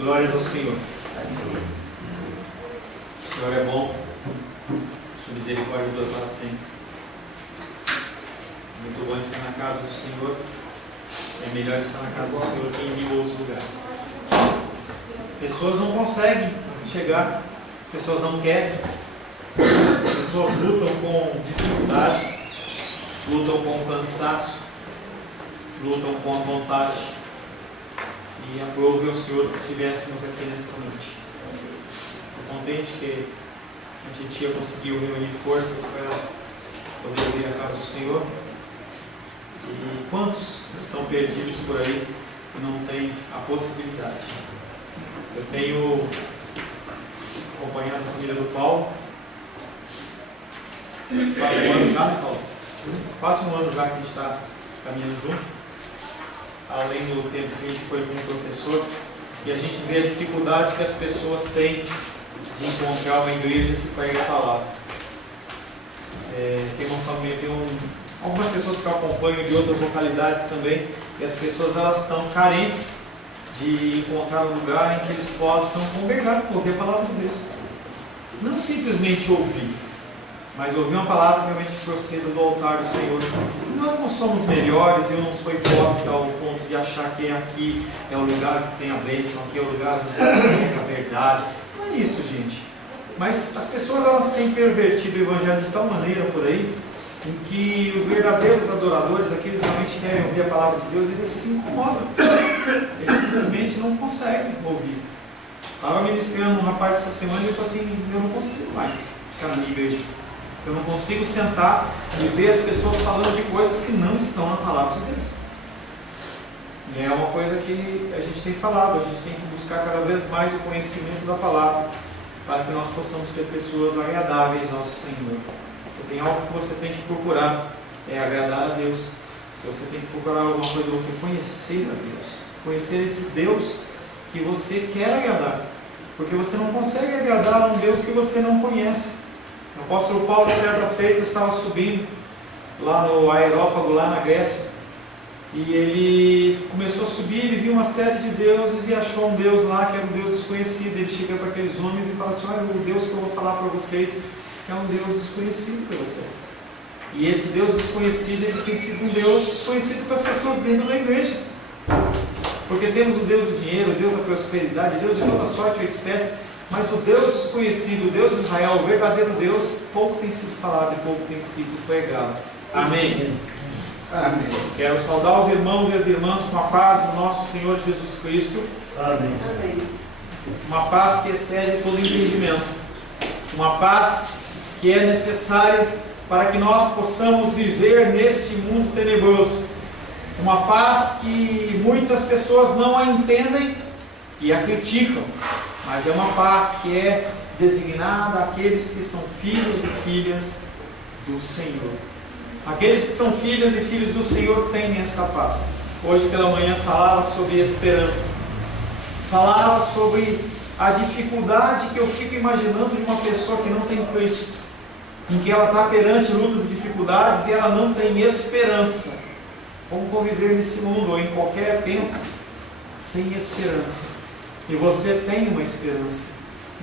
Glórias ao Senhor. O Senhor é bom, sua misericórdia dura para sempre. Muito bom estar na casa do Senhor. É melhor estar na casa do Senhor que em mil outros lugares. Pessoas não conseguem chegar, pessoas não querem, pessoas lutam com dificuldades, lutam com cansaço, lutam com a vontade. E aprove ao Senhor que estivéssemos aqui nesta noite. Estou contente que a titia conseguiu reunir forças para poder vir à casa do Senhor. E quantos estão perdidos por aí e não têm a possibilidade? Eu tenho acompanhado a família do Paulo. Quase um ano já, né, Paulo? Quase um ano já que a gente está caminhando junto. Além do tempo que a gente foi com o professor, e a gente vê a dificuldade que as pessoas têm de encontrar uma igreja que pregue a palavra. Tem uma família, algumas pessoas que eu acompanho de outras localidades também, e as pessoas elas estão carentes de encontrar um lugar em que eles possam congregar, ouvir a palavra de Deus. Não simplesmente ouvir, mas ouvir uma palavra que realmente proceda do altar do Senhor. Nós não somos melhores, eu não sou hipócrita ao ponto de achar que aqui é o lugar que tem a bênção, aqui é o lugar onde se prega a verdade. Não é isso, gente. Mas as pessoas elas têm pervertido o evangelho de tal maneira por aí, em que os verdadeiros adoradores, aqueles que realmente querem ouvir a palavra de Deus, eles se incomodam. Eles simplesmente não conseguem ouvir. Estava ministrando um rapaz essa semana e ele falou assim: eu não consigo mais ficar na minha igreja. Eu não consigo sentar e ver as pessoas falando de coisas que não estão na palavra de Deus. E é uma coisa que a gente tem falado, a gente tem que buscar cada vez mais o conhecimento da palavra, para que nós possamos ser pessoas agradáveis ao Senhor. Você tem algo que você tem que procurar, é agradar a Deus. Você tem que procurar alguma coisa, você conhecer a Deus. Conhecer esse Deus que você quer agradar. Porque você não consegue agradar a um Deus que você não conhece. O apóstolo Paulo, certa feita, estava subindo lá no Aerópago, lá na Grécia, e ele começou a subir, ele viu uma série de deuses e achou um Deus lá que era um Deus desconhecido. Ele chega para aqueles homens e fala assim: olha, o Deus que eu vou falar para vocês é um Deus desconhecido para vocês. E esse Deus desconhecido, ele tem sido um Deus desconhecido para as pessoas dentro da igreja. Porque temos o Deus do dinheiro, o Deus da prosperidade, o Deus de toda sorte ou espécie. Mas o Deus desconhecido, o Deus de Israel, o verdadeiro Deus, pouco tem sido falado e pouco tem sido pregado. Amém. Amém. Quero saudar os irmãos e as irmãs com a paz do nosso Senhor Jesus Cristo. Amém. Amém. Uma paz que excede todo entendimento. Uma paz que é necessária para que nós possamos viver neste mundo tenebroso. Uma paz que muitas pessoas não a entendem e a criticam. Mas é uma paz que é designada àqueles que são filhos e filhas do Senhor. Aqueles que são filhas e filhos do Senhor têm esta paz. Hoje pela manhã falava sobre esperança. Falava sobre a dificuldade que eu fico imaginando de uma pessoa que não tem Cristo. Em que ela está perante lutas e dificuldades e ela não tem esperança. Como conviver nesse mundo ou em qualquer tempo sem esperança. E você tem uma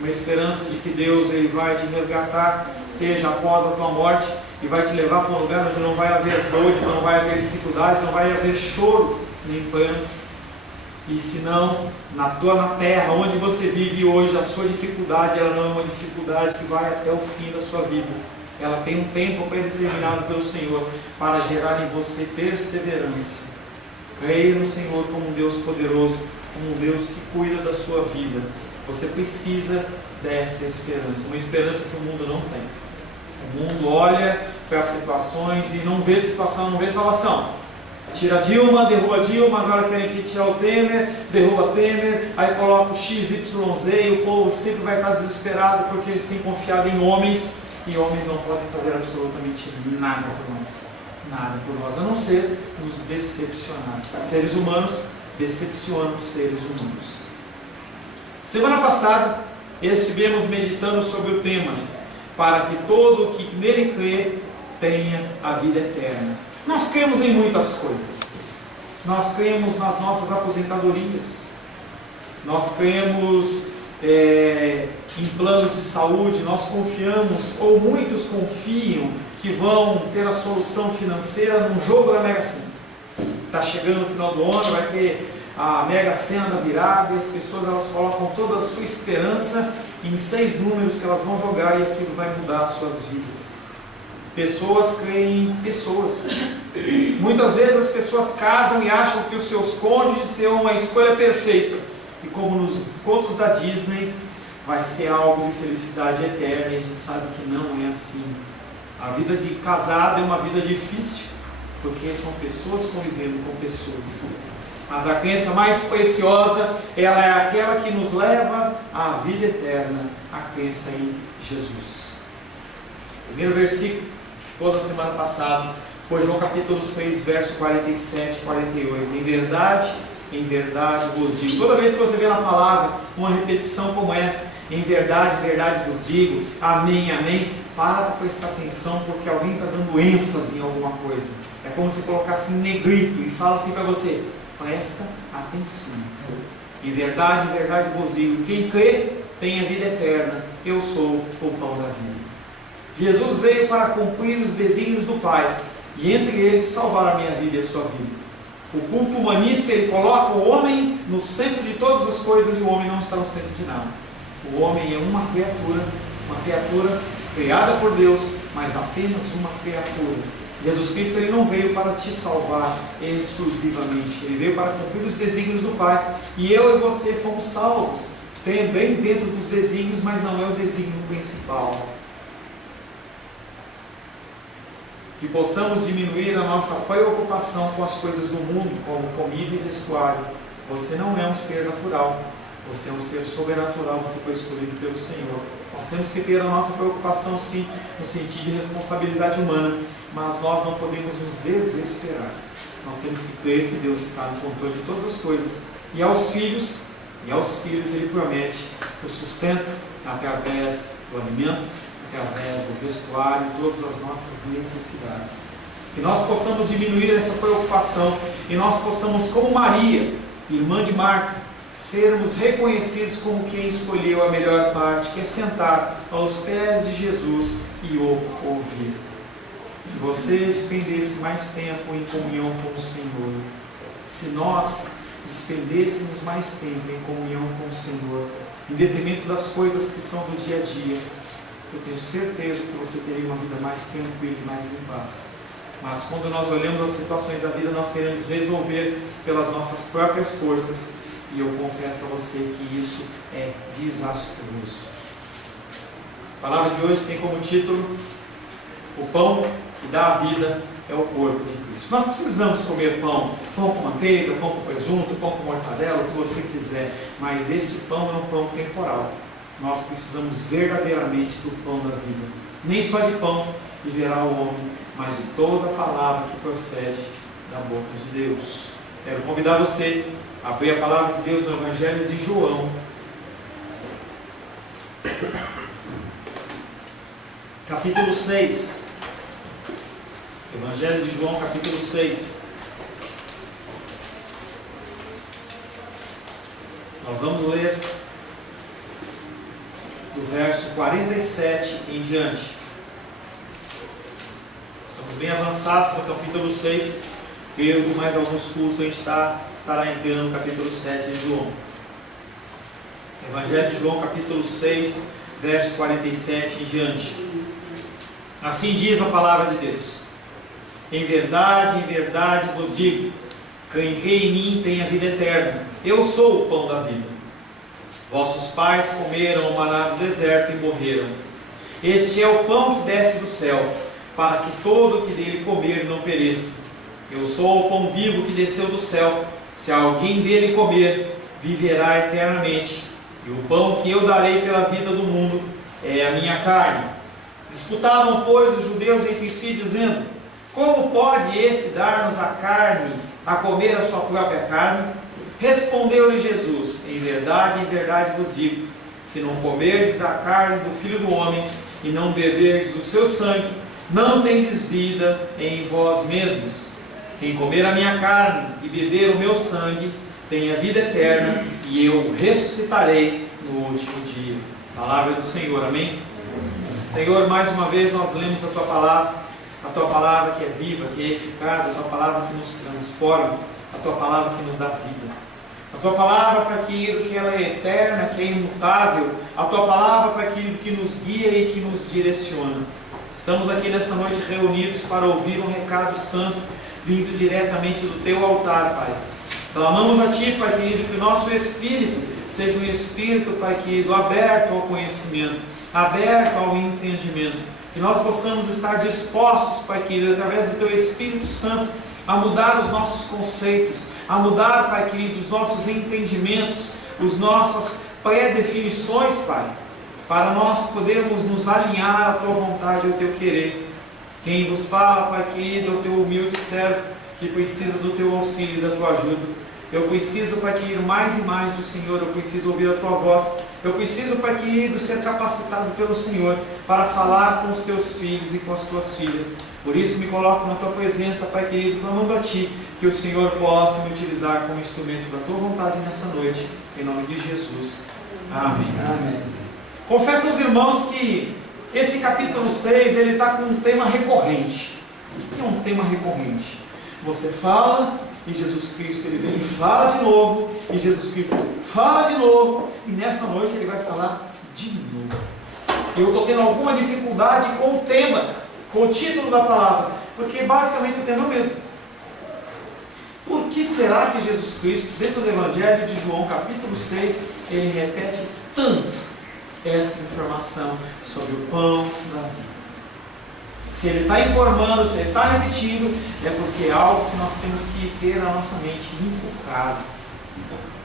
esperança de que Deus ele vai te resgatar, seja após a tua morte, e vai te levar para um lugar onde não vai haver dores, não vai haver dificuldades, não vai haver choro nem pranto. E se não, na terra onde você vive hoje, a sua dificuldade ela não é uma dificuldade que vai até o fim da sua vida. Ela tem um tempo predeterminado pelo Senhor para gerar em você perseverança. Creia no Senhor como um Deus poderoso, como um Deus que cuida da sua vida. Você precisa dessa esperança, uma esperança que o mundo não tem. O mundo olha para as situações e não vê situação, não vê salvação. Tira Dilma, derruba Dilma, agora querem que tirar o Temer, derruba Temer, aí coloca o XYZ e o povo sempre vai estar desesperado porque eles têm confiado em homens e homens não podem fazer absolutamente nada por nós. Nada por nós, a não ser nos decepcionar. Seres humanos decepcionam os seres humanos. Semana passada, estivemos meditando sobre o tema: para que todo o que nele crê tenha a vida eterna. Nós cremos em muitas coisas. Nós cremos nas nossas aposentadorias. nós cremos em planos de saúde, nós confiamos, ou muitos confiam, que vão ter a solução financeira num jogo da Mega Sena. Está chegando no final do ano, vai ter a Mega Sena da virada, e as pessoas elas colocam toda a sua esperança em 6 números que elas vão jogar, e aquilo vai mudar as suas vidas. Pessoas creem em pessoas. Muitas vezes as pessoas casam e acham que os seus cônjuges são uma escolha perfeita, e como nos contos da Disney, vai ser algo de felicidade eterna, e a gente sabe que não é assim. A vida de casado é uma vida difícil, porque são pessoas convivendo com pessoas. Mas a crença mais preciosa, ela é aquela que nos leva à vida eterna, a crença em Jesus. O primeiro versículo que ficou da semana passada foi João capítulo 6, verso 47 e 48. Em verdade vos digo. Toda vez que você vê na palavra uma repetição como essa, em verdade vos digo, amém, amém, para prestar atenção, porque alguém está dando ênfase em alguma coisa. É como se colocasse em negrito e fala assim para você: presta atenção. Em verdade vos digo, quem crê tem a vida eterna. Eu sou o pão da vida. Jesus veio para cumprir os desígnios do Pai, e entre eles salvar a minha vida e a sua vida. O culto humanista, ele coloca o homem no centro de todas as coisas, e o homem não está no centro de nada. O homem é uma criatura criada por Deus, mas apenas uma criatura. Jesus Cristo ele não veio para te salvar exclusivamente, ele veio para cumprir os desígnios do Pai, e eu e você fomos salvos também dentro dos desígnios, mas não é o desígnio principal. Que possamos diminuir a nossa preocupação com as coisas do mundo, como comida e vestuário. Você não é um ser natural, você é um ser sobrenatural, você foi escolhido pelo Senhor. Nós temos que ter a nossa preocupação sim, no sentido de responsabilidade humana, mas nós não podemos nos desesperar. Nós temos que crer que Deus está no controle de todas as coisas, e aos filhos ele promete o sustento através do alimento, através do vestuário, todas as nossas necessidades. Que nós possamos diminuir essa preocupação, e nós possamos, como Maria, irmã de Marta, sermos reconhecidos como quem escolheu a melhor parte, que é sentar aos pés de Jesus e o ouvir. Se você despendesse mais tempo em comunhão com o Senhor, se nós despendêssemos mais tempo em comunhão com o Senhor, em detrimento das coisas que são do dia a dia, eu tenho certeza que você teria uma vida mais tranquila e mais em paz. Mas quando nós olhamos as situações da vida, nós queremos resolver pelas nossas próprias forças, e eu confesso a você que isso é desastroso. A palavra de hoje tem como título: o pão que dá a vida é o corpo de Cristo. Nós precisamos comer pão com manteiga, pão com presunto, pão com mortadela, o que você quiser, mas esse pão é um pão temporal. Nós precisamos verdadeiramente do pão da vida. Nem só de pão viverá o homem, mas de toda a palavra que procede da boca de Deus. Quero convidar você a abrir a palavra de Deus no Evangelho de João, capítulo 6. Evangelho de João, capítulo 6. Nós vamos ler do verso 47 em diante. Estamos bem avançados no capítulo 6. Creio que mais alguns cursos a gente estará entrando no capítulo 7 de João. Evangelho de João, capítulo 6, verso 47 em diante. Assim diz a palavra de Deus: em verdade vos digo, quem crê em mim tem a vida eterna. Eu sou o pão da vida. Vossos pais comeram o maná do deserto e morreram. Este é o pão que desce do céu, para que todo o que dele comer não pereça. Eu sou o pão vivo que desceu do céu. Se alguém dele comer, viverá eternamente. E o pão que eu darei pela vida do mundo é a minha carne. Disputavam, pois, os judeus entre si, dizendo: como pode esse dar-nos a carne, a comer a sua própria carne? Respondeu-lhe Jesus: em verdade vos digo, se não comerdes da carne do Filho do Homem, e não beberdes o seu sangue, não tendes vida em vós mesmos. Quem comer a minha carne e beber o meu sangue, tem a vida eterna e eu ressuscitarei no último dia. Palavra do Senhor, amém? Senhor, mais uma vez nós lemos a Tua palavra que é viva, que é eficaz, a Tua palavra que nos transforma, a Tua palavra que nos dá vida. A Tua palavra, Pai querido, que ela é eterna, que é imutável. A Tua palavra, Pai querido, que nos guia e que nos direciona. Estamos aqui nessa noite reunidos para ouvir um recado santo, vindo diretamente do Teu altar, Pai. Clamamos a Ti, Pai querido, que o nosso espírito seja um espírito, Pai querido, aberto ao conhecimento, aberto ao entendimento. Que nós possamos estar dispostos, Pai querido, através do Teu Espírito Santo, a mudar os nossos conceitos, a mudar, Pai querido, os nossos entendimentos, as nossas pré-definições, Pai, para nós podermos nos alinhar à Tua vontade e ao Teu querer. Quem vos fala, Pai querido, é o Teu humilde servo, que precisa do Teu auxílio e da Tua ajuda. Eu preciso, Pai querido, mais e mais do Senhor. Eu preciso ouvir a Tua voz. Eu preciso, Pai querido, ser capacitado pelo Senhor para falar com os Teus filhos e com as Tuas filhas. Por isso me coloco na Tua presença, Pai querido, clamando a Ti, que o Senhor possa me utilizar como instrumento da Tua vontade nessa noite, em nome de Jesus. Amém. Amém. Confesso aos irmãos que esse capítulo 6, ele está com um tema recorrente. O que é um tema recorrente? Você fala e Jesus Cristo ele vem e fala de novo, e Jesus Cristo fala de novo, e nessa noite ele vai falar de novo. Eu estou tendo alguma dificuldade com o tema, com o título da palavra, porque basicamente o tema é o mesmo. Por que será que Jesus Cristo, dentro do Evangelho de João, capítulo 6, ele repete tanto essa informação sobre o pão da vida? Se ele está informando, se ele está repetindo, é porque é algo que nós temos que ter a nossa mente inculcada.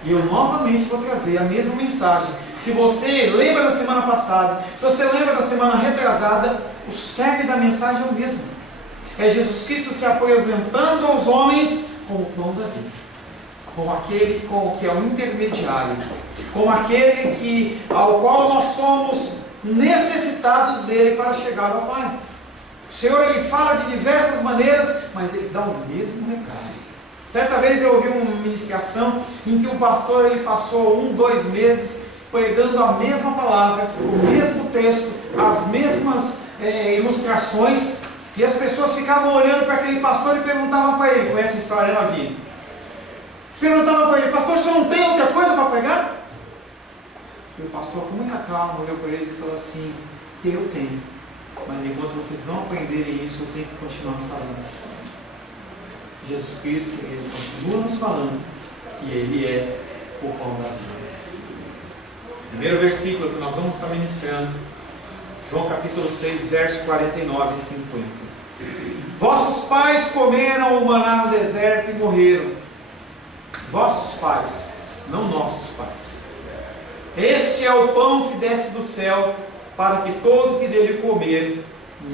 E eu novamente vou trazer a mesma mensagem. Se você lembra da semana passada, se você lembra da semana retrasada, o cerne da mensagem é o mesmo. É Jesus Cristo se apresentando aos homens como o pão da vida, como aquele que é o intermediário, como aquele ao qual nós somos necessitados dele para chegar ao Pai. O Senhor ele fala de diversas maneiras, mas ele dá o mesmo recado. Certa vez eu ouvi uma ministração em que o pastor ele passou 2 meses pregando a mesma palavra, o mesmo texto, as mesmas ilustrações, e as pessoas ficavam olhando para aquele pastor e perguntavam para ele, conhece a história, Naldinho? Perguntavam para ele, pastor, o senhor não tem outra coisa para pregar? E o pastor com muita calma olhou para eles e falou assim, eu tenho. Mas enquanto vocês não aprenderem isso, eu tenho que continuar falando. Jesus Cristo, ele continua nos falando que ele é o pão da vida. Primeiro versículo que nós vamos estar ministrando, João capítulo 6, verso 49 e 50. Vossos pais comeram o maná no deserto e morreram. Vossos pais, não nossos pais. Este é o pão que desce do céu, para que todo que dele comer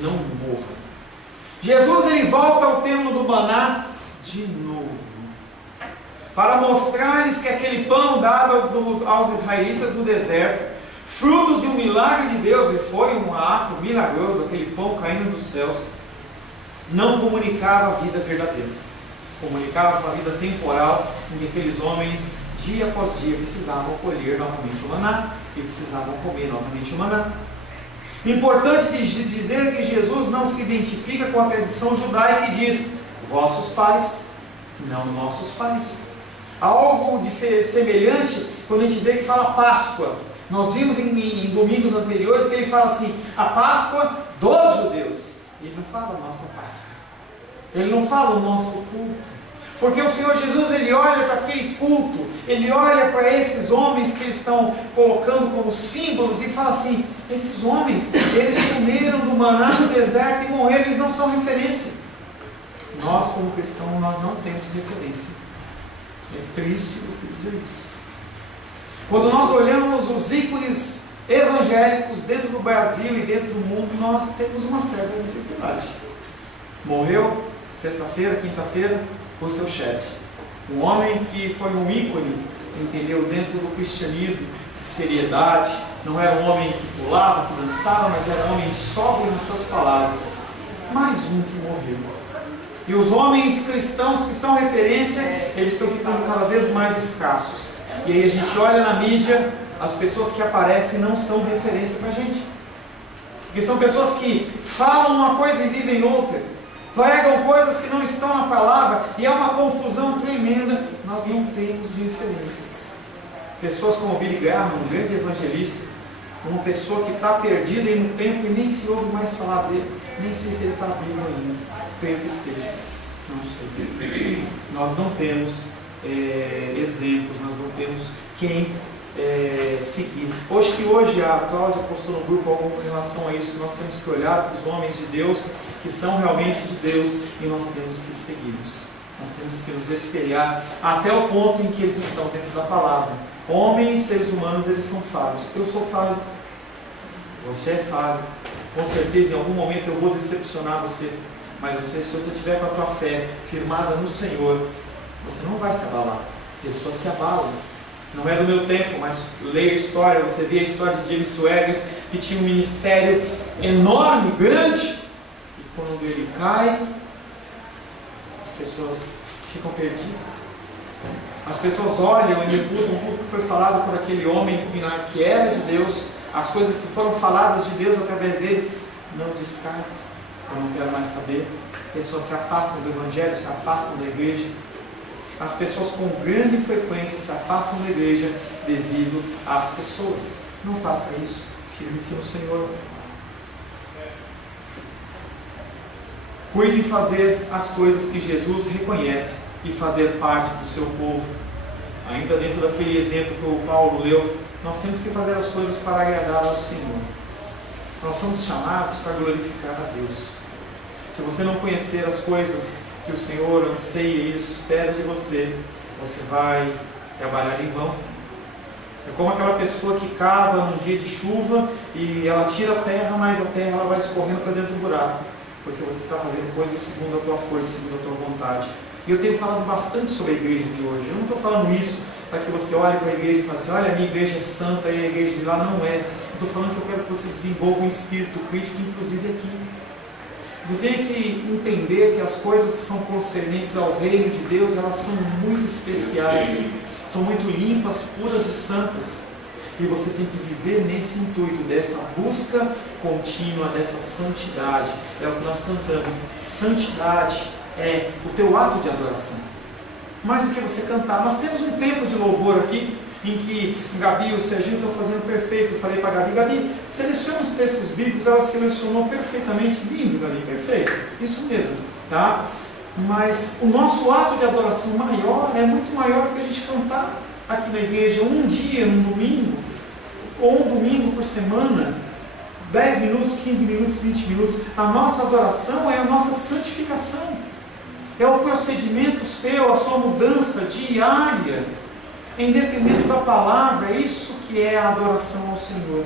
não morra. Jesus ele volta ao tema do maná de novo, para mostrar-lhes que aquele pão dado aos israelitas no deserto, fruto de um milagre de Deus, e foi um ato milagroso, aquele pão caindo dos céus, não comunicava a vida verdadeira, comunicava a vida temporal, em que aqueles homens, dia após dia, precisavam colher novamente o maná, e precisavam comer novamente o maná. Importante dizer que Jesus não se identifica com a tradição judaica e diz, vossos pais, não nossos pais. Há algo semelhante quando a gente vê que fala Páscoa. Nós vimos em domingos anteriores que ele fala assim, a Páscoa dos judeus. Ele não fala a nossa Páscoa. Ele não fala o nosso culto. Porque o Senhor Jesus, ele olha para aquele culto, ele olha para esses homens que eles estão colocando como símbolos e fala assim, esses homens, eles comeram do maná no deserto e morreram, eles não são referência. Nós como cristãos, nós não temos referência. É triste você dizer isso. Quando nós olhamos os ícones evangélicos dentro do Brasil e dentro do mundo, nós temos uma certa dificuldade. Morreu sexta-feira, quinta-feira, por seu chat. Um homem que foi um ícone, entendeu, dentro do cristianismo, de seriedade, não era um homem que pulava, que dançava, mas era um homem sóbrio nas suas palavras. Mais um que morreu. E os homens cristãos que são referência, eles estão ficando cada vez mais escassos. E aí a gente olha na mídia, as pessoas que aparecem não são referência para a gente. Porque são pessoas que falam uma coisa e vivem outra. Pregam coisas que não estão na palavra e é uma confusão tremenda. Nós não temos referências. Pessoas como Billy Graham, um grande evangelista, uma pessoa que está perdida aí no tempo e nem se ouve mais falar dele, nem sei se ele está vivo ainda, creio que esteja, não sei. Nós não temos exemplos, nós não temos quem seguir. Hoje a Cláudia postou no grupo algo com relação a isso, que nós temos que olhar para os homens de Deus, que são realmente de Deus, e nós temos que segui-los. Nós temos que nos espelhar até o ponto em que eles estão dentro da palavra. Homens, seres humanos, eles são falhos. Eu sou falho. Você é falho. Com certeza, em algum momento eu vou decepcionar você. Mas se você tiver com a tua fé firmada no Senhor, você não vai se abalar. Pessoas se abalam. Não é do meu tempo, mas leia a história. Você vê a história de James Swaggart, que tinha um ministério enorme, grande. E quando ele cai, as pessoas ficam perdidas. As pessoas olham e reputam tudo que foi falado por aquele homem que era de Deus, as coisas que foram faladas de Deus através dele, não descartam, eu não quero mais saber. Pessoas se afastam do Evangelho, se afastam da igreja. As pessoas com grande frequência se afastam da igreja devido às pessoas. Não faça isso, firme-se no Senhor. Cuide de fazer as coisas que Jesus reconhece e fazer parte do seu povo. Ainda dentro daquele exemplo que o Paulo leu, nós temos que fazer as coisas para agradar ao Senhor. Nós somos chamados para glorificar a Deus. Se você não conhecer as coisas que o Senhor anseia e espera de você, você vai trabalhar em vão. É como aquela pessoa que cava num dia de chuva e ela tira a terra, mas a terra ela vai escorrendo para dentro do buraco, porque você está fazendo coisas segundo a tua força, segundo a tua vontade. E eu tenho falado bastante sobre a igreja de hoje. Eu não estou falando isso para que você olhe para a igreja e fale assim, olha, a minha igreja é santa e a igreja de lá não é. Eu estou falando que eu quero que você desenvolva um espírito crítico, inclusive aqui. Você tem que entender que as coisas que são concernentes ao reino de Deus, elas são muito especiais, são muito limpas, puras e santas. E você tem que viver nesse intuito, dessa busca contínua, dessa santidade. É o que nós cantamos. Santidade é o teu ato de adoração. Mais do que você cantar. Nós temos um tempo de louvor aqui, em que Gabi e o Serginho estão fazendo perfeito. Eu falei para a Gabi, seleciona os textos bíblicos. Ela selecionou perfeitamente. Lindo, Gabi, perfeito. Isso mesmo, tá? Mas o nosso ato de adoração maior é muito maior do que a gente cantar aqui na igreja um dia, um domingo, ou um domingo por semana, 10 minutos, 15 minutos, 20 minutos. A nossa adoração é a nossa santificação. É o procedimento seu, a sua mudança diária, em detrimento da palavra. É isso que é a adoração ao Senhor.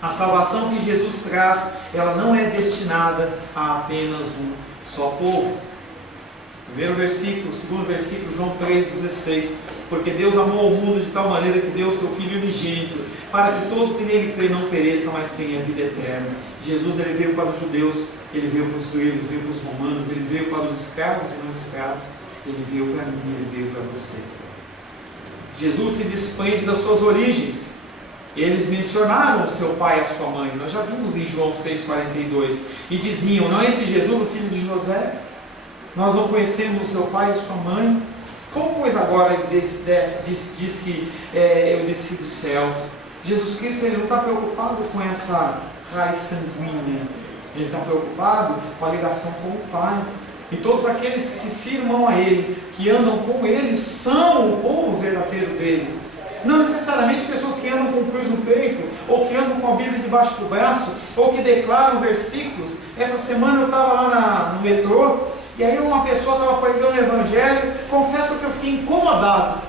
A salvação que Jesus traz, ela não é destinada a apenas um só povo. Primeiro versículo, segundo versículo, João 3,16. Porque Deus amou o mundo de tal maneira que deu o seu Filho unigênito, para que todo que nele crê não pereça, mas tenha vida eterna. Jesus, ele veio para os judeus, ele veio para os gregos, veio para os romanos, ele veio para os escravos e não escravos, ele veio para mim, ele veio para você. Jesus se desprende das suas origens. Eles mencionaram o seu pai e a sua mãe, nós já vimos em João 6,42, e diziam, não é esse Jesus o filho de José? Nós não conhecemos o seu pai e a sua mãe? Como, pois, agora ele diz que eu desci do céu? Jesus Cristo, ele não está preocupado com essa raiz sanguínea, ele está preocupado com a ligação com o Pai. E todos aqueles que se firmam a Ele, que andam com Ele, são o povo verdadeiro dele. Não necessariamente pessoas que andam com cruz no peito, ou que andam com a Bíblia debaixo do braço, ou que declaram versículos. Essa semana eu estava lá no metrô, e aí uma pessoa estava pregando o Evangelho. Confesso que eu fiquei incomodado,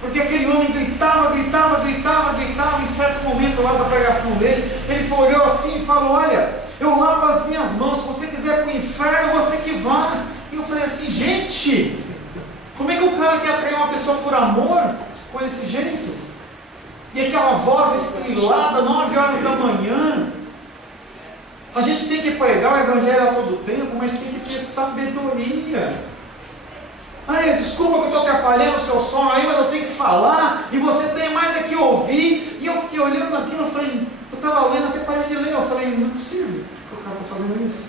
porque aquele homem gritava, em certo momento lá da pregação dele, ele olhou assim e falou, olha, eu lavo as minhas mãos, se você quiser para o inferno, você que vá. E eu falei assim, gente, como é que o cara quer atrair uma pessoa por amor, com esse jeito? E aquela voz estrelada, 9 horas da manhã, A gente tem que pregar o Evangelho a todo tempo, mas tem que ter sabedoria. Desculpa que eu estou atrapalhando o seu sono aí, mas eu tenho que falar, e você tem mais é que ouvir. E eu fiquei olhando aquilo, eu falei, eu estava lendo, até parei de ler, eu falei, não é possível que o cara está fazendo isso.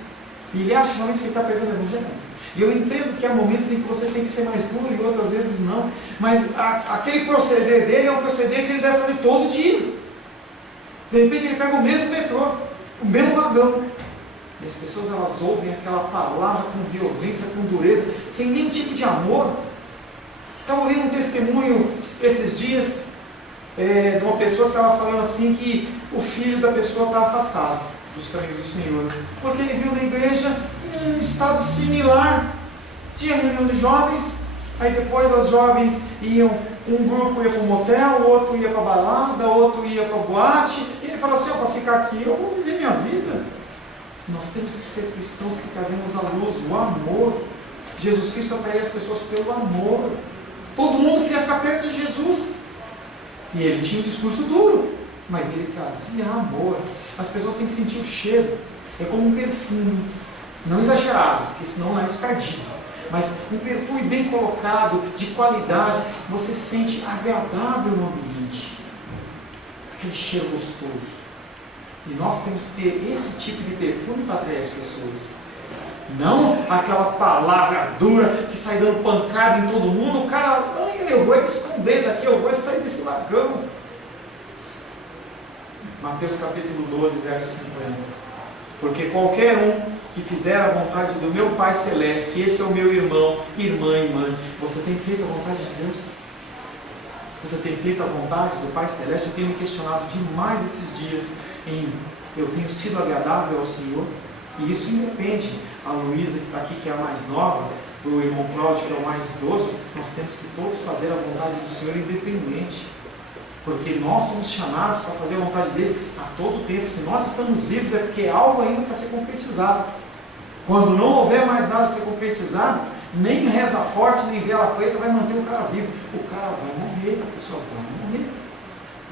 E ele acha realmente que ele está pegando o Evangelho. E eu entendo que há momentos em que você tem que ser mais duro e outras vezes não. Mas aquele proceder dele é um proceder que ele deve fazer todo dia. De repente ele pega o mesmo metrô, o mesmo vagão. E as pessoas elas ouvem aquela palavra com violência, com dureza, sem nenhum tipo de amor. Estava ouvindo um testemunho esses dias de uma pessoa que estava falando assim que o filho da pessoa está afastado dos caminhos do Senhor. Porque ele viu na igreja um estado similar. Tinha reunião de jovens, aí depois as jovens iam, um grupo ia para o motel, o outro ia para a balada, o outro ia para a boate, e ele falou assim, para ficar aqui, eu vou viver minha vida. Nós temos que ser cristãos que trazemos a luz, o amor. Jesus Cristo atraía as pessoas pelo amor. Todo mundo queria ficar perto de Jesus. E ele tinha um discurso duro, mas ele trazia amor. As pessoas têm que sentir o cheiro. É como um perfume. Não exagerado, porque senão não é desperdido. Mas um perfume bem colocado, de qualidade, você sente agradável no ambiente. Aquele cheiro gostoso. E nós temos que ter esse tipo de perfume para atrair as pessoas. Não aquela palavra dura que sai dando pancada em todo mundo. O cara, eu vou me esconder daqui, eu vou sair desse vagão. Mateus capítulo 12, verso 50. Porque qualquer um que fizer a vontade do meu Pai Celeste, esse é o meu irmão, irmã e mãe. Você tem feito a vontade de Deus? Você tem feito a vontade do Pai Celeste? Eu tenho me questionado demais esses dias eu tenho sido agradável ao Senhor? E isso independe. A Luísa que está aqui, que é a mais nova, para o irmão Cláudio, que é o mais idoso, nós temos que todos fazer a vontade do Senhor independente. Porque nós somos chamados para fazer a vontade dele a todo tempo. Se nós estamos vivos é porque há algo ainda para ser concretizado. Quando não houver mais nada a ser concretizado, nem reza forte, nem vela preta vai manter o cara vivo. O cara vai morrer, a pessoa vai morrer.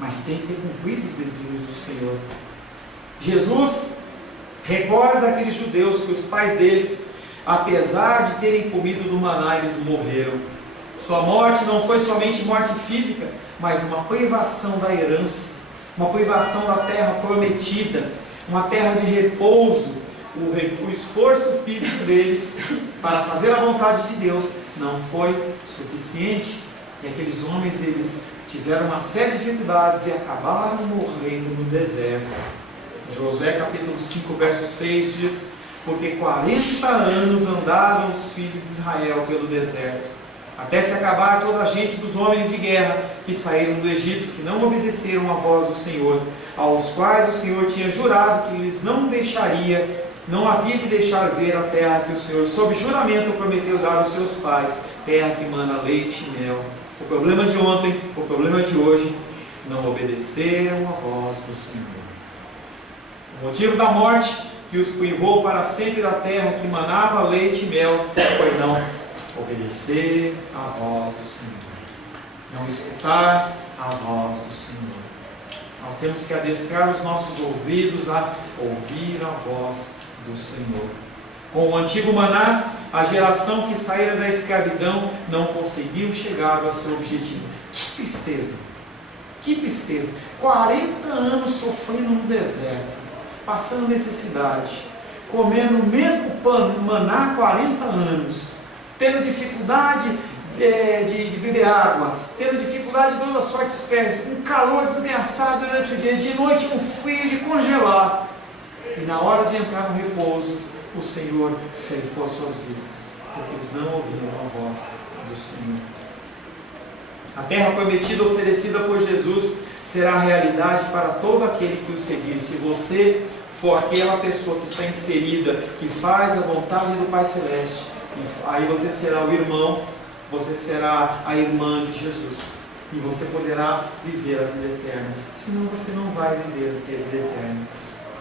Mas tem que ter cumprido os desígnios do Senhor. Jesus recorda daqueles judeus que os pais deles, apesar de terem comido do maná, eles morreram. Sua morte não foi somente morte física, mas uma privação da herança, uma privação da terra prometida, uma terra de repouso. O esforço físico deles para fazer a vontade de Deus não foi suficiente. E aqueles homens, eles tiveram uma série de dificuldades e acabaram morrendo no deserto. Josué capítulo 5, verso 6 diz: porque 40 anos andaram os filhos de Israel pelo deserto, até se acabar toda a gente dos homens de guerra que saíram do Egito, que não obedeceram à voz do Senhor, aos quais o Senhor tinha jurado que eles não deixaria, não havia de deixar ver a terra que o Senhor, sob juramento, prometeu dar aos seus pais, terra que mana leite e mel. O problema de ontem, o problema de hoje, não obedeceram à voz do Senhor. O motivo da morte que os privou para sempre da terra que manava leite e mel foi não obedecer à voz do Senhor, não escutar a voz do Senhor. Nós temos que adestrar os nossos ouvidos a ouvir a voz do Senhor. Com o antigo maná, a geração que saíra da escravidão não conseguiu chegar ao seu objetivo. Que tristeza! Que tristeza! 40 anos sofrendo no deserto, passando necessidade, comendo o mesmo maná 40 anos, tendo dificuldade de beber água, tendo dificuldade de todas as sortes de espécies, um calor desgraçado durante o dia, de noite um frio de congelar. E na hora de entrar no repouso, o Senhor ceifou as suas vidas, porque eles não ouviram a voz do Senhor. A terra prometida oferecida por Jesus será a realidade para todo aquele que o seguir. Se você for aquela pessoa que está inserida, que faz a vontade do Pai Celeste, aí você será o irmão, você será a irmã de Jesus, e você poderá viver a vida eterna. Senão você não vai viver a vida eterna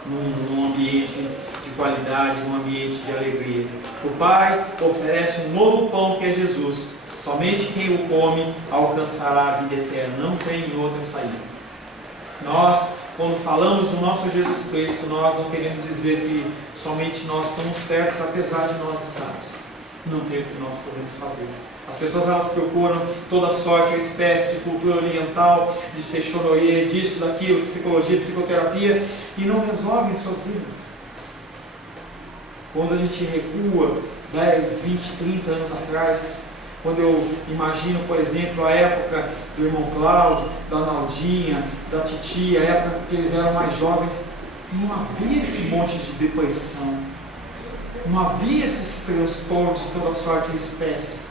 num ambiente de qualidade, num ambiente de alegria. O Pai oferece um novo pão que é Jesus. Somente quem o come alcançará a vida eterna. Não tem outra saída. Nós quando falamos do nosso Jesus Cristo, nós não queremos dizer que somente nós estamos certos, apesar de nós estarmos. Não tem o que nós podemos fazer. As pessoas elas procuram toda sorte ou espécie de cultura oriental, de seixoroê, disso, daquilo, psicologia, psicoterapia, e não resolvem suas vidas. Quando a gente recua 10, 20, 30 anos atrás, quando eu imagino, por exemplo, a época do irmão Cláudio, da Naldinha, da titia, a época que eles eram mais jovens, não havia esse monte de depressão, não havia esses transtornos de toda sorte e espécie.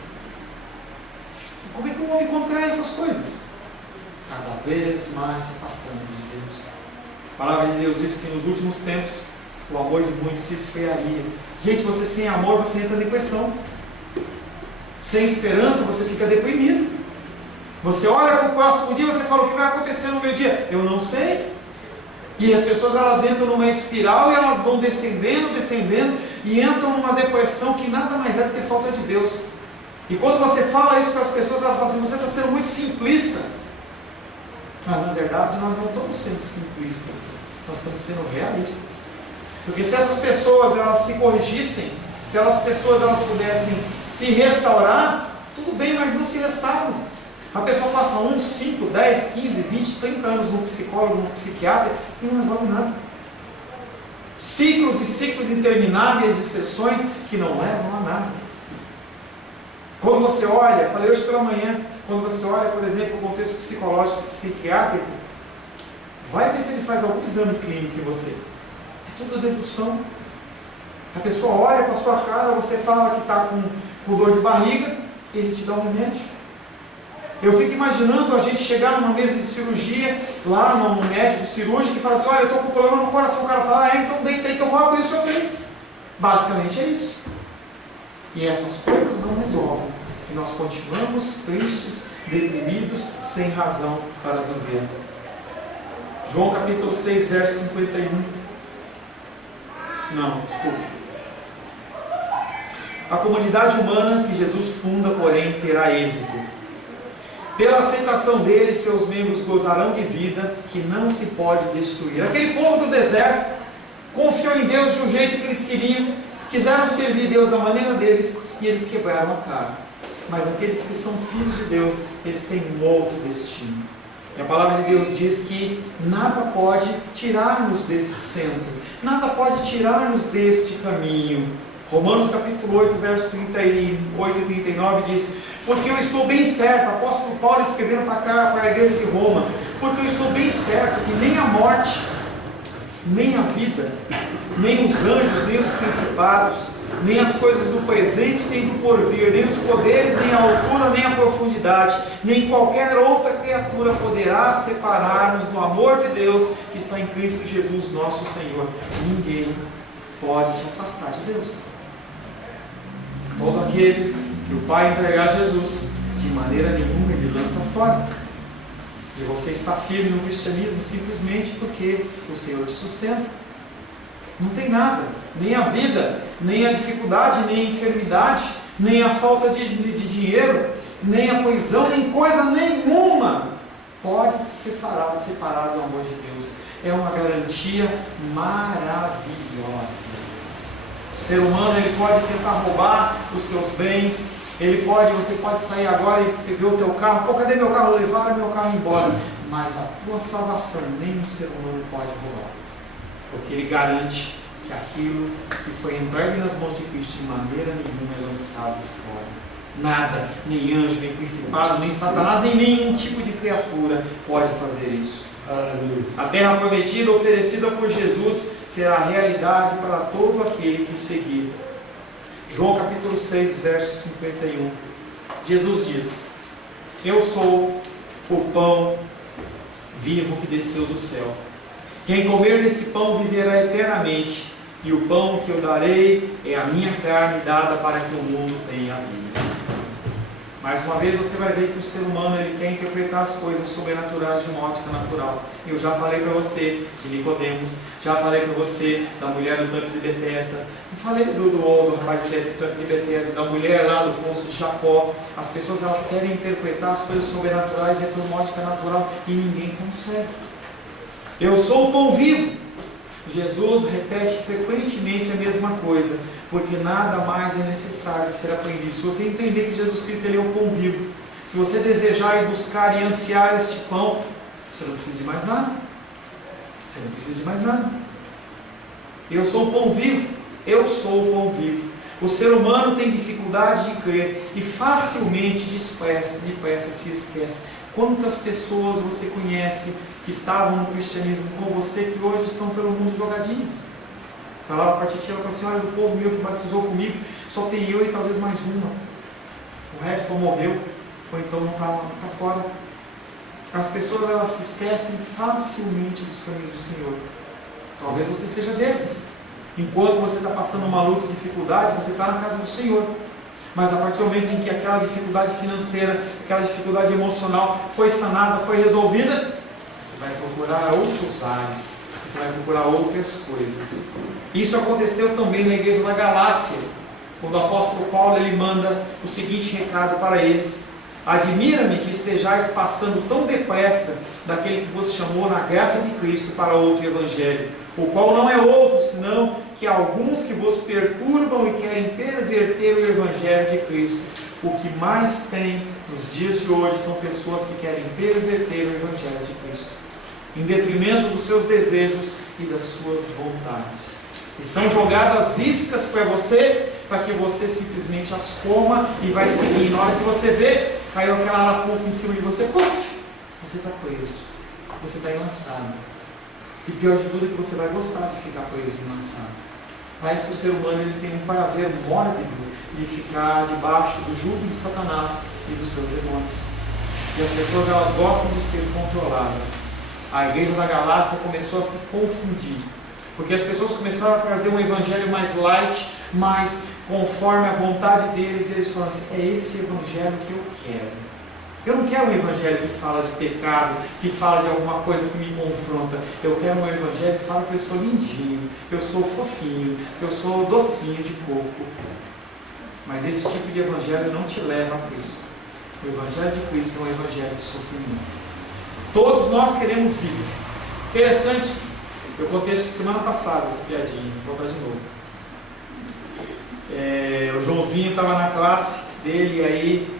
Como é que o homem contrai essas coisas? Cada vez mais se afastando de Deus. A palavra de Deus diz que nos últimos tempos o amor de muitos se esfriaria. Gente, você sem amor, você entra em depressão. Sem esperança, você fica deprimido. Você olha para o próximo dia e você fala: o que vai acontecer no meu dia? Eu não sei. E as pessoas elas entram numa espiral e elas vão descendendo, descendendo e entram numa depressão que nada mais é do que falta de Deus. E quando você fala isso para as pessoas, elas falam assim: você está sendo muito simplista. Mas na verdade nós não estamos sendo simplistas, nós estamos sendo realistas. Porque se essas pessoas elas se corrigissem, se as pessoas elas pudessem se restaurar, tudo bem, mas não se restauram. A pessoa passa 1, 5, 10, 15, 20, 30 anos no psicólogo, no psiquiatra e não resolve nada. Ciclos e ciclos intermináveis de sessões que não levam a nada. Quando você olha, falei hoje pela manhã, quando você olha, por exemplo, o contexto psicológico, psiquiátrico, vai ver se ele faz algum exame clínico em você. É tudo dedução. A pessoa olha para a sua cara, você fala que está com dor de barriga, ele te dá um remédio. Eu fico imaginando a gente chegar numa mesa de cirurgia, lá no médico cirúrgico, e falar assim: olha, eu estou com problema no coração. O cara fala: então deita aí que eu vou abrir o seu peito. Basicamente é isso. E essas coisas não resolvem. E nós continuamos tristes, deprimidos, sem razão para viver. João capítulo 6, verso 51. Não, desculpe. A comunidade humana que Jesus funda, porém, terá êxito. Pela aceitação dele, seus membros gozarão de vida que não se pode destruir. Aquele povo do deserto confiou em Deus de um jeito que eles queriam, quiseram servir Deus da maneira deles e eles quebraram a cara. Mas aqueles que são filhos de Deus, eles têm um outro destino. E a palavra de Deus diz que nada pode tirar-nos desse centro, nada pode tirar-nos deste caminho. Romanos capítulo 8, verso 38 e 39 diz: porque eu estou bem certo, apóstolo Paulo escrevendo para a igreja de Roma, porque eu estou bem certo que nem a morte, nem a vida, nem os anjos, nem os principados, nem as coisas do presente, nem do porvir, nem os poderes, nem a altura, nem a profundidade, nem qualquer outra criatura poderá separar-nos do amor de Deus que está em Cristo Jesus nosso Senhor. Ninguém pode te afastar de Deus. Todo aquele que o Pai entregar a Jesus, de maneira nenhuma ele lança fora. E você está firme no cristianismo simplesmente porque o Senhor te sustenta. Não tem nada, nem a vida, nem a dificuldade, nem a enfermidade, nem a falta de dinheiro, nem a prisão, nem coisa nenhuma pode te separar do amor de Deus. É uma garantia maravilhosa. O ser humano ele pode tentar roubar os seus bens, você pode sair agora e ver o teu carro: pô, cadê meu carro? Levaram meu carro embora. Mas a tua salvação nem o ser humano pode roubar, porque ele garante que aquilo que foi entregue nas mãos de Cristo de maneira nenhuma é lançado fora. Nada, nem anjo, nem principado, nem Satanás, nem nenhum tipo de criatura pode fazer isso. A terra prometida oferecida por Jesus será realidade para todo aquele que o seguir. João capítulo 6, verso 51. Jesus diz: eu sou o pão vivo que desceu do céu. Quem comer desse pão viverá eternamente, e o pão que eu darei é a minha carne dada para que o mundo tenha vida. Mais uma vez você vai ver que o ser humano ele quer interpretar as coisas sobrenaturais de uma ótica natural. Eu já falei para você de Nicodemos, já falei para você da mulher do tanque de Betesda, eu falei do rapaz do tanque de Betesda, da mulher lá do poço de Jacó. As pessoas elas querem interpretar as coisas sobrenaturais dentro de uma ótica natural e ninguém consegue. Eu sou o pão vivo. Jesus repete frequentemente a mesma coisa, porque nada mais é necessário ser aprendido. Se você entender que Jesus Cristo ele é o pão vivo, se você desejar e buscar e ansiar este pão, você não precisa de mais nada. Você não precisa de mais nada. Eu sou o pão vivo. Eu sou o pão vivo. O ser humano tem dificuldade de crer e facilmente depressa se esquece. Quantas pessoas você conhece que estavam no cristianismo com você, que hoje estão pelo mundo jogadinhas? Falava para a titia, ela falou assim, olha, do povo meu que batizou comigo, só tem eu e talvez mais uma. O resto ou morreu, ou então não está fora. As pessoas elas se esquecem facilmente dos caminhos do Senhor. Talvez você seja desses. Enquanto você está passando uma luta e dificuldade, você está na casa do Senhor. Mas a partir do momento em que aquela dificuldade financeira, aquela dificuldade emocional foi sanada, foi resolvida, você vai procurar outros ares, você vai procurar outras coisas. Isso aconteceu também na igreja da Galácia, quando o apóstolo Paulo ele manda o seguinte recado para eles: admira-me que estejais passando tão depressa daquele que vos chamou na graça de Cristo para outro evangelho, o qual não é outro, senão que alguns que vos perturbam e querem perverter o evangelho de Cristo. O que mais tem nos dias de hoje são pessoas que querem perverter o evangelho de Cristo, em detrimento dos seus desejos e das suas vontades. E são jogadas iscas para você, para que você simplesmente as coma e vai seguir. Na hora que você vê, caiu aquela arapuca em cima de você, puf, você está preso, você está enlaçado. E pior de tudo é que você vai gostar de ficar preso e enlaçado. Parece que o ser humano ele tem um prazer mórbido de ficar debaixo do jugo de Satanás e dos seus demônios. E as pessoas elas gostam de ser controladas. A igreja da Galácia começou a se confundir, porque as pessoas começaram a trazer um evangelho mais light, mais conforme a vontade deles, e eles falaram assim, é esse evangelho que eu quero. Eu não quero um evangelho que fala de pecado, que fala de alguma coisa que me confronta. Eu quero um evangelho que fala que eu sou lindinho, que eu sou fofinho, que eu sou docinho de coco. Mas esse tipo de evangelho não te leva a Cristo. O evangelho de Cristo é um evangelho de sofrimento. Todos nós queremos vida. Interessante, eu contei acho que semana passada essa piadinha, vou contar de novo. O Joãozinho estava na classe dele e aí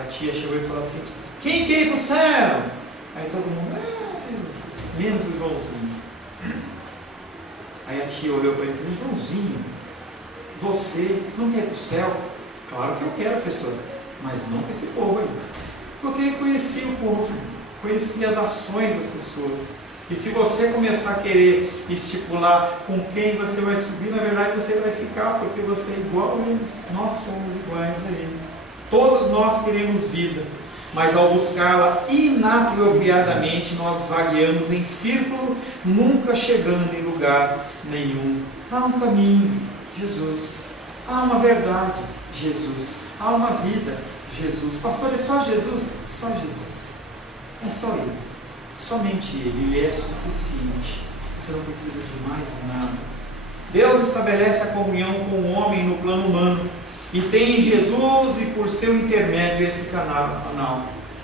a tia chegou e falou assim, quem quer ir para o céu? Aí todo mundo, menos o Joãozinho. Aí a tia olhou para ele e falou, Joãozinho, você não quer ir para o céu? Claro que eu quero, professor, mas não com esse povo aí. Porque ele conhecia o povo, conhecia as ações das pessoas. E se você começar a querer estipular com quem você vai subir, na verdade você vai ficar, porque você é igual a eles. Nós somos iguais a eles. Todos nós queremos vida, mas ao buscá-la inapropriadamente, nós variamos em círculo, nunca chegando em lugar nenhum. Há um caminho, Jesus. Há uma verdade, Jesus. Há uma vida, Jesus. Pastor, é só Jesus? Só Jesus. É só Ele. Somente Ele. Ele é suficiente. Você não precisa de mais nada. Deus estabelece a comunhão com o homem no plano humano. E tem em Jesus e por seu intermédio esse canal.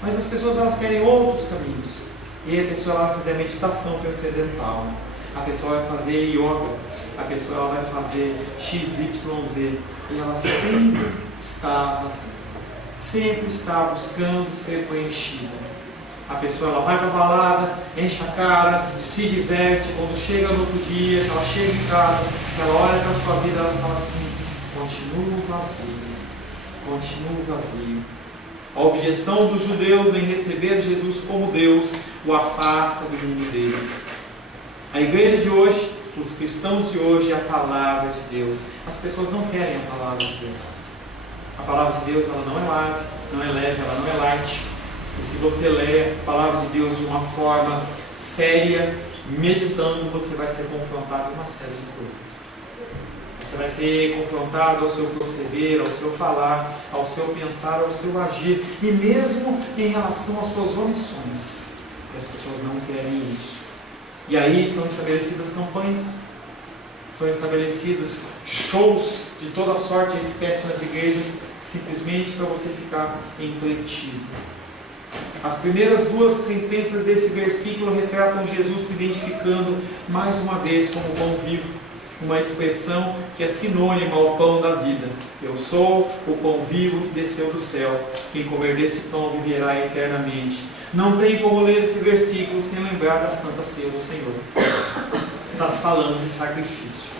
Mas as pessoas elas querem outros caminhos. E a pessoa ela vai fazer a meditação transcendental. A pessoa vai fazer yoga. A pessoa ela vai fazer XYZ. E ela sempre está vazia. Sempre está buscando ser preenchida. A pessoa ela vai para a balada, enche a cara, se diverte. Quando chega no outro dia, ela chega em casa, ela olha para a sua vida e ela fala assim, continuo vazio. A objeção dos judeus em receber Jesus como Deus o afasta do mundo deles. A igreja de hoje, os cristãos de hoje, é a palavra de Deus. As pessoas não querem a palavra de Deus. A palavra de Deus ela não é leve, ela não é light. E se você ler a palavra de Deus de uma forma séria, meditando, você vai ser confrontado com uma série de coisas. Você vai ser confrontado ao seu proceder, ao seu falar, ao seu pensar, ao seu agir, e mesmo em relação às suas omissões. E as pessoas não querem isso. E aí são estabelecidas campanhas, são estabelecidos shows de toda sorte e espécie nas igrejas, simplesmente para você ficar entretido. As primeiras duas sentenças desse versículo retratam Jesus se identificando mais uma vez como pão vivo, uma expressão que é sinônima ao pão da vida. Eu sou o pão vivo que desceu do céu. Quem comer desse pão viverá eternamente. Não tem como ler esse versículo sem lembrar da Santa Ceia do Senhor. Está falando de sacrifício.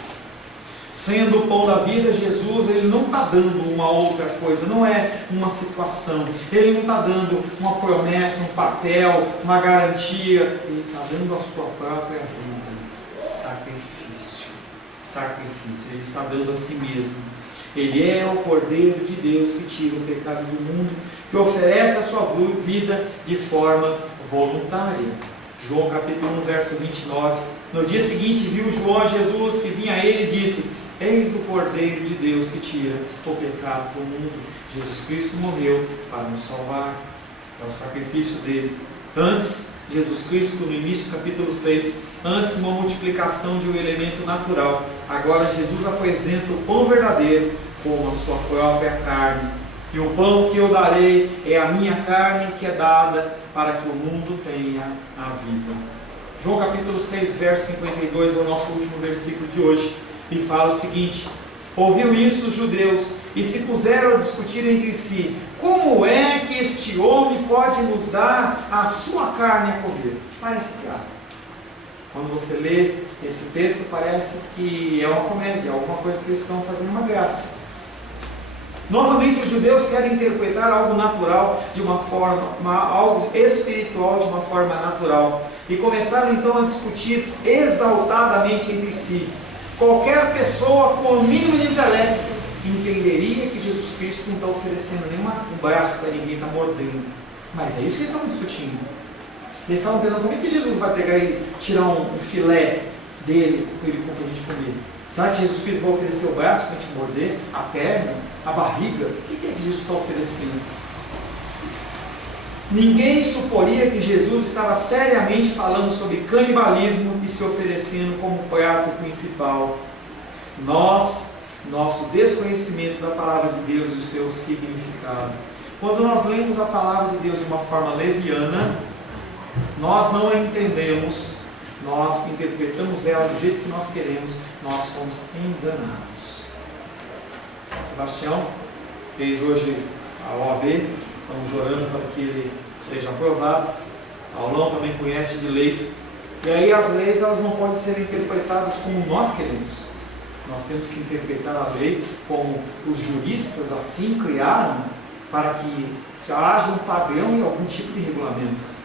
Sendo o pão da vida, Jesus, ele não está dando uma outra coisa, não é uma situação, ele não está dando uma promessa, um papel, uma garantia, ele está dando a sua própria vida. Sacrifício, ele está dando a si mesmo. Ele é o Cordeiro de Deus que tira o pecado do mundo, que oferece a sua vida de forma voluntária. João capítulo 1, verso 29. No dia seguinte viu João Jesus que vinha a ele e disse: eis o Cordeiro de Deus que tira o pecado do mundo. Jesus Cristo morreu para nos salvar. É o sacrifício dele. Antes, Jesus Cristo, no início do capítulo 6, antes uma multiplicação de um elemento natural. Agora Jesus apresenta o pão verdadeiro como a sua própria carne. E o pão que eu darei é a minha carne que é dada para que o mundo tenha a vida. João capítulo 6, verso 52 é o nosso último versículo de hoje. E fala o seguinte: ouviu isso os judeus e se puseram a discutir entre si: como é que este homem pode nos dar a sua carne a comer? Parece piada. Quando você lê esse texto, parece que é uma comédia, alguma coisa que eles estão fazendo uma graça. Novamente os judeus querem interpretar algo natural de uma forma, algo espiritual de uma forma natural. E começaram então a discutir exaltadamente entre si. Qualquer pessoa com o mínimo de intelecto entenderia que Jesus Cristo não está oferecendo nenhum braço para ninguém, está mordendo. Mas é isso que eles estavam discutindo. Eles estavam pensando: como é que Jesus vai pegar e tirar um filé dele para a gente comer? Será que Jesus Cristo vai oferecer o braço para a gente morder? A perna? A barriga? O que é que Jesus está oferecendo? Ninguém suporia que Jesus estava seriamente falando sobre canibalismo e se oferecendo como prato principal. Nosso desconhecimento da palavra de Deus e o seu significado. Quando nós lemos a palavra de Deus de uma forma leviana, nós não a entendemos, nós interpretamos ela do jeito que nós queremos, nós somos enganados. Sebastião fez hoje a OAB, estamos orando para que ele seja aprovado. Paulão também conhece de leis. E aí as leis, elas não podem ser interpretadas como nós queremos. Nós temos que interpretar a lei como os juristas assim criaram, para que se haja um padrão e algum tipo de regulamento.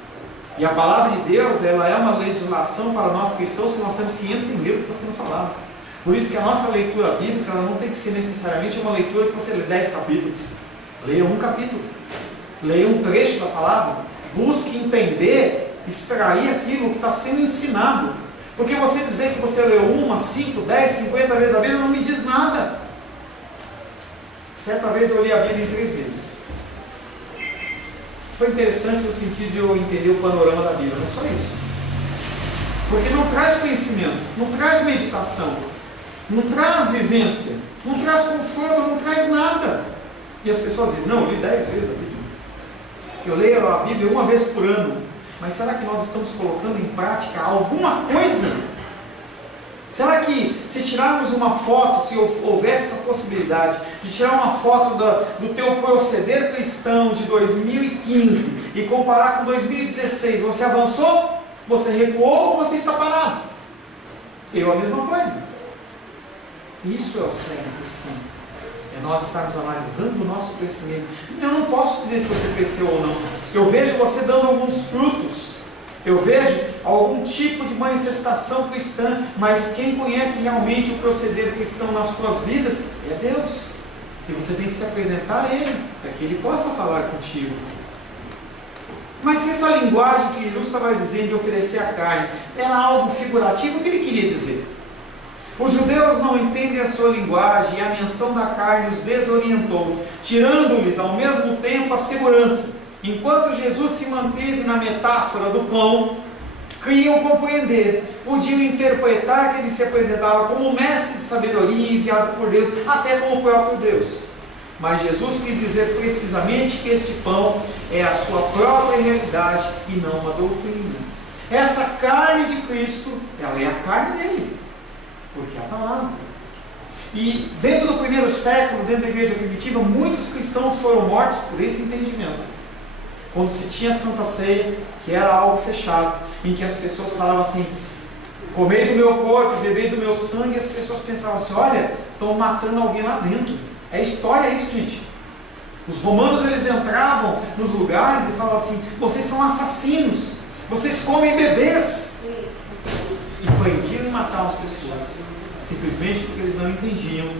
E a palavra de Deus, ela é uma legislação para nós cristãos que nós temos que entender o que está sendo falado. Por isso que a nossa leitura bíblica, ela não tem que ser necessariamente uma leitura que você lê 10 capítulos. Leia um capítulo. Leia um trecho da palavra. Busque entender, extrair aquilo que está sendo ensinado. Porque você dizer que você leu 1, 5, 10, 50 vezes a Bíblia não me diz nada. Certa vez eu li a Bíblia em 3 vezes. Foi interessante no sentido de eu entender o panorama da Bíblia, não é só isso. Porque não traz conhecimento, não traz meditação, não traz vivência, não traz conforto, não traz nada. E as pessoas dizem: não, eu li 10 vezes a Bíblia. Eu leio a Bíblia uma vez por ano. Mas será que nós estamos colocando em prática alguma coisa? Será que se tirarmos uma foto, se houvesse essa possibilidade de tirar uma foto do teu proceder cristão de 2015 e comparar com 2016, você avançou? Você recuou ou você está parado? Eu a mesma coisa. Isso é o cérebro cristão. É nós estarmos analisando o nosso crescimento. Eu não posso dizer se você cresceu ou não. Eu vejo você dando alguns frutos. Eu vejo algum tipo de manifestação cristã. Mas quem conhece realmente o proceder cristão nas suas vidas é Deus. E você tem que se apresentar a Ele, para que Ele possa falar contigo. Mas se essa linguagem que Jesus estava dizendo de oferecer a carne era algo figurativo, o que Ele queria dizer? Os judeus não entendem a sua linguagem e a menção da carne os desorientou, tirando-lhes ao mesmo tempo a segurança. Enquanto Jesus se manteve na metáfora do pão, queriam compreender, podiam interpretar que ele se apresentava como um mestre de sabedoria enviado por Deus, até como o próprio Deus. Mas Jesus quis dizer precisamente que este pão é a sua própria realidade e não uma doutrina. Essa carne de Cristo, ela é a carne dele, porque é a palavra. E dentro do primeiro século, dentro da igreja primitiva, muitos cristãos foram mortos por esse entendimento. Quando se tinha a Santa Ceia, que era algo fechado, em que as pessoas falavam assim: comei do meu corpo, bebei do meu sangue, e as pessoas pensavam assim: olha, estão matando alguém lá dentro. É história isso, gente. Os romanos, eles entravam nos lugares e falavam assim: vocês são assassinos, vocês comem bebês. E prendiam e matavam as pessoas, simplesmente porque eles não entendiam.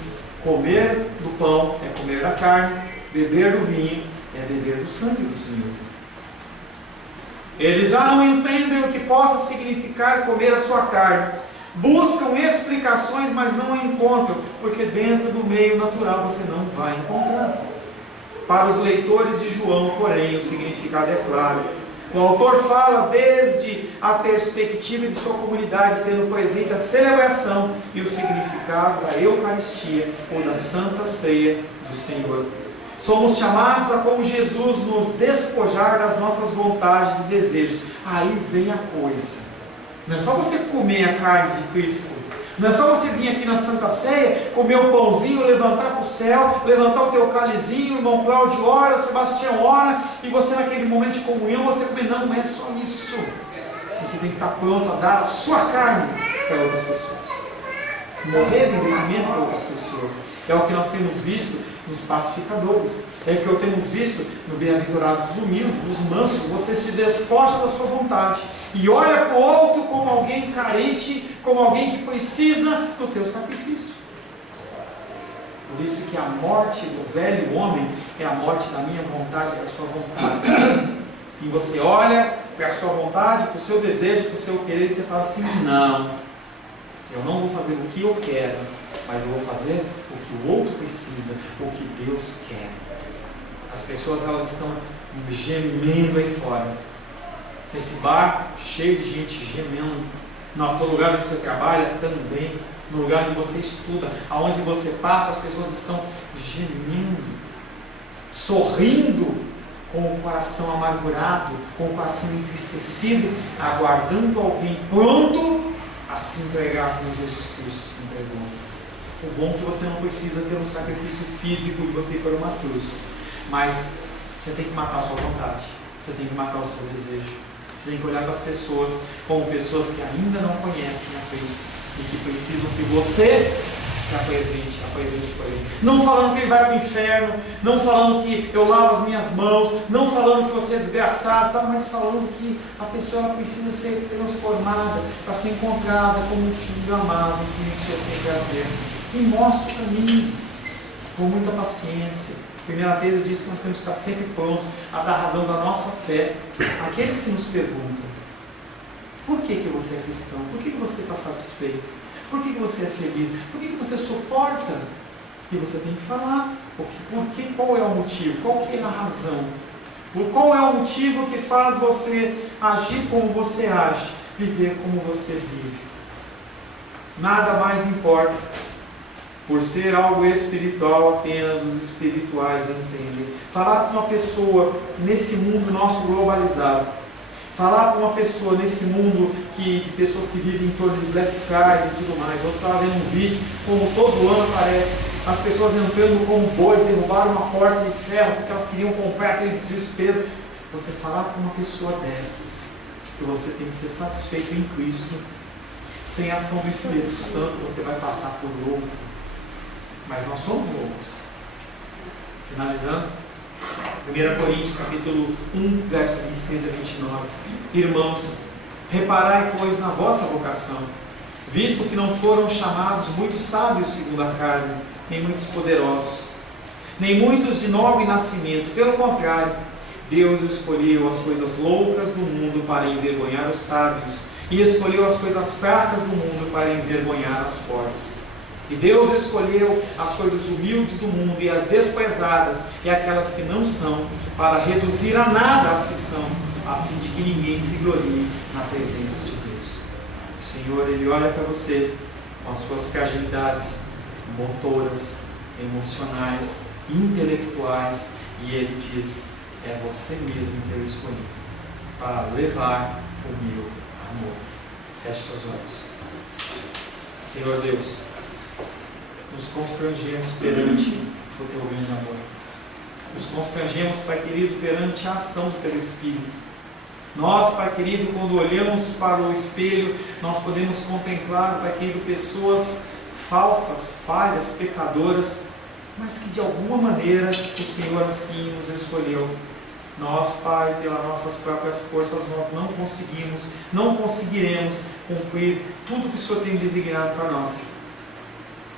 Comer do pão é comer da carne, beber do vinho é beber do sangue do Senhor. Eles já não entendem o que possa significar comer a sua carne. Buscam explicações, mas não a encontram, porque dentro do meio natural você não vai encontrar. Para os leitores de João, porém, o significado é claro. O autor fala desde a perspectiva de sua comunidade, tendo presente a celebração e o significado da Eucaristia ou da Santa Ceia do Senhor. Somos chamados a, como Jesus, nos despojar das nossas vontades e desejos. Aí vem a coisa. Não é só você comer a carne de Cristo. Não é só você vir aqui na Santa Ceia, comer o pãozinho, levantar para o céu, levantar o teu cálizinho, o irmão Cláudio ora, o Sebastião ora, e você naquele momento de comunhão, você comer. Não é só isso. Você tem que estar pronto a dar a sua carne para outras pessoas. Morrer em detrimento para outras pessoas. É o que nós temos visto nos pacificadores. É o que eu temos visto no bem-aventurados humildes, os mansos. Você se despoja da sua vontade e olha para o outro como alguém carente, como alguém que precisa do teu sacrifício. Por isso que a morte do velho homem é a morte da minha vontade, da sua vontade. E você olha para a sua vontade, para o seu desejo, para o seu querer, e você fala assim: não, eu não vou fazer o que eu quero, mas eu vou fazer o que o outro precisa, o que Deus quer. As pessoas, elas estão gemendo aí fora. Esse bar cheio de gente gemendo. No teu lugar onde você trabalha também. No lugar onde você estuda, aonde você passa, as pessoas estão gemendo, sorrindo, com o coração amargurado, com o coração entristecido, aguardando alguém pronto a se entregar como Jesus Cristo se entregou. O bom é que você não precisa ter um sacrifício físico de você ir para uma cruz, mas você tem que matar a sua vontade, você tem que matar o seu desejo, você tem que olhar para as pessoas como pessoas que ainda não conhecem a Cristo e que precisam que você se apresente para Ele. Não falando que ele vai para o inferno, não falando que eu lavo as minhas mãos, não falando que você é desgraçado, tá? Mas falando que a pessoa, ela precisa ser transformada para ser encontrada como um filho amado que o Senhor tem prazer. E mostra o caminho com muita paciência. 1 Pedro diz que nós temos que estar sempre prontos a dar razão da nossa fé àqueles que nos perguntam: por que você é cristão? Por que você está satisfeito? Por que você é feliz? Por que você suporta? E você tem que falar. Qual é o motivo? Qual que é a razão? Qual é o motivo que faz você agir como você age? Viver como você vive? Nada mais importa. Por ser algo espiritual, apenas os espirituais entendem. Falar com uma pessoa nesse mundo nosso globalizado, falar com uma pessoa nesse mundo de pessoas que vivem em torno de Black Friday e tudo mais. Eu estava vendo um vídeo, como todo ano aparece, as pessoas entrando como bois, derrubaram uma porta de ferro porque elas queriam comprar, aquele desespero. Você falar com uma pessoa dessas, que você tem que ser satisfeito em Cristo, sem a ação do Espírito Santo, você vai passar por louco. Mas nós somos loucos. Finalizando, 1 Coríntios capítulo 1, verso 26 a 29. Irmãos, reparai, pois, na vossa vocação, visto que não foram chamados muitos sábios segundo a carne, nem muitos poderosos, nem muitos de nobre nascimento. Pelo contrário, Deus escolheu as coisas loucas do mundo para envergonhar os sábios, e escolheu as coisas fracas do mundo para envergonhar as fortes. E Deus escolheu as coisas humildes do mundo e as desprezadas e aquelas que não são, para reduzir a nada as que são, a fim de que ninguém se glorie na presença de Deus. O Senhor, Ele olha para você com as suas fragilidades motoras, emocionais intelectuais, e Ele diz: é você mesmo que eu escolhi para levar o meu amor. Feche seus olhos. Senhor Deus, nos constrangemos perante o Teu grande amor. Nos constrangemos, Pai querido, perante a ação do Teu Espírito. Nós, Pai querido, quando olhamos para o espelho, nós podemos contemplar, Pai querido, pessoas falsas, falhas, pecadoras, mas que de alguma maneira o Senhor assim nos escolheu. Nós, Pai, pelas nossas próprias forças, nós não conseguiremos cumprir tudo que o Senhor tem designado para nós.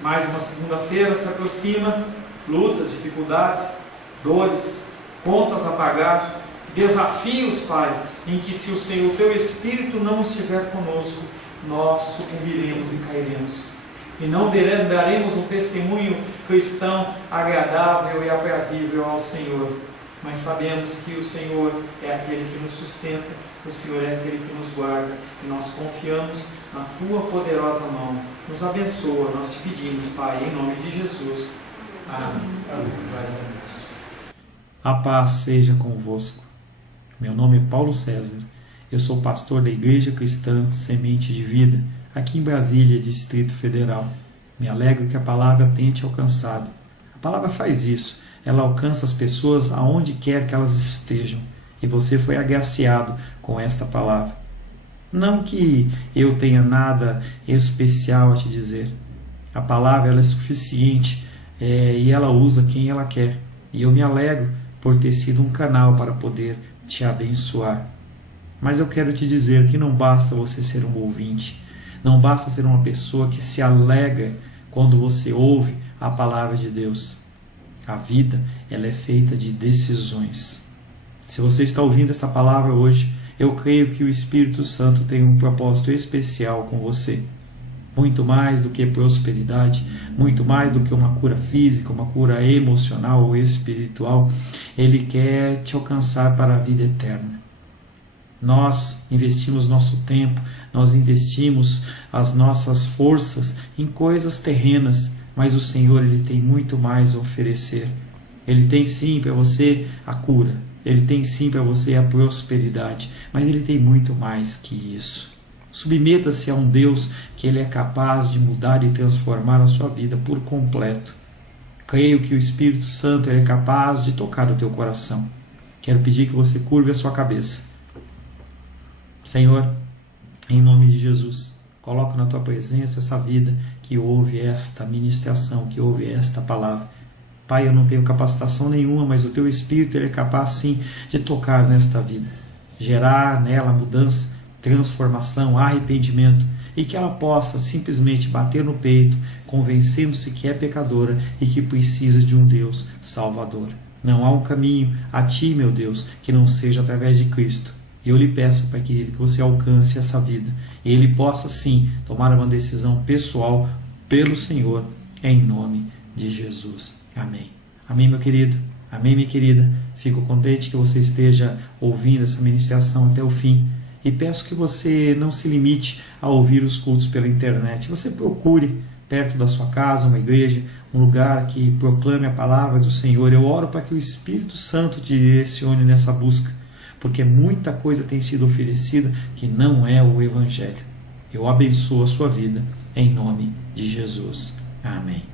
Mais uma segunda-feira se aproxima, lutas, dificuldades, dores, contas a pagar, desafios, Pai, em que se o Senhor, Teu Espírito, não estiver conosco, nós sucumbiremos e cairemos. E não daremos um testemunho cristão agradável e aprazível ao Senhor. Mas sabemos que o Senhor é aquele que nos sustenta, o Senhor é aquele que nos guarda, e nós confiamos na Tua poderosa mão. Nos abençoa, nós te pedimos, Pai, em nome de Jesus. Amém. Glórias a Deus. A paz seja convosco. Meu nome é Paulo César. Eu sou pastor da Igreja Cristã Semente de Vida, aqui em Brasília, Distrito Federal. Me alegro que a palavra tenha te alcançado. A palavra faz isso. Ela alcança as pessoas aonde quer que elas estejam. E você foi agraciado com esta palavra. Não que eu tenha nada especial a te dizer. A palavra ela é suficiente e ela usa quem ela quer. E eu me alegro por ter sido um canal para poder te abençoar. Mas eu quero te dizer que não basta você ser um ouvinte. Não basta ser uma pessoa que se alegra quando você ouve a palavra de Deus. A vida, ela é feita de decisões. Se você está ouvindo esta palavra hoje, eu creio que o Espírito Santo tem um propósito especial com você. Muito mais do que prosperidade, muito mais do que uma cura física, uma cura emocional ou espiritual, Ele quer te alcançar para a vida eterna. Nós investimos nosso tempo, nós investimos as nossas forças em coisas terrenas, mas o Senhor ele tem muito mais a oferecer. Ele tem sim para você a cura, Ele tem sim para você a prosperidade, mas Ele tem muito mais que isso. Submeta-se a um Deus que Ele é capaz de mudar e transformar a sua vida por completo. Creio que o Espírito Santo ele é capaz de tocar o teu coração. Quero pedir que você curve a sua cabeça. Senhor, em nome de Jesus, coloco na Tua presença essa vida que ouve esta ministração, que ouve esta palavra. Pai, eu não tenho capacitação nenhuma, mas o Teu Espírito ele é capaz sim de tocar nesta vida, gerar nela mudança, transformação, arrependimento, e que ela possa simplesmente bater no peito, convencendo-se que é pecadora e que precisa de um Deus salvador. Não há um caminho a Ti, meu Deus, que não seja através de Cristo. E eu lhe peço, Pai querido, que você alcance essa vida e ele possa sim tomar uma decisão pessoal pelo Senhor, em nome de Jesus. Amém. Amém, meu querido. Amém, minha querida. Fico contente que você esteja ouvindo essa ministração até o fim e peço que você não se limite a ouvir os cultos pela internet. Você procure perto da sua casa uma igreja, um lugar que proclame a palavra do Senhor. Eu oro para que o Espírito Santo te direcione nessa busca, porque muita coisa tem sido oferecida que não é o Evangelho. Eu abençoo a sua vida em nome de Jesus. Amém.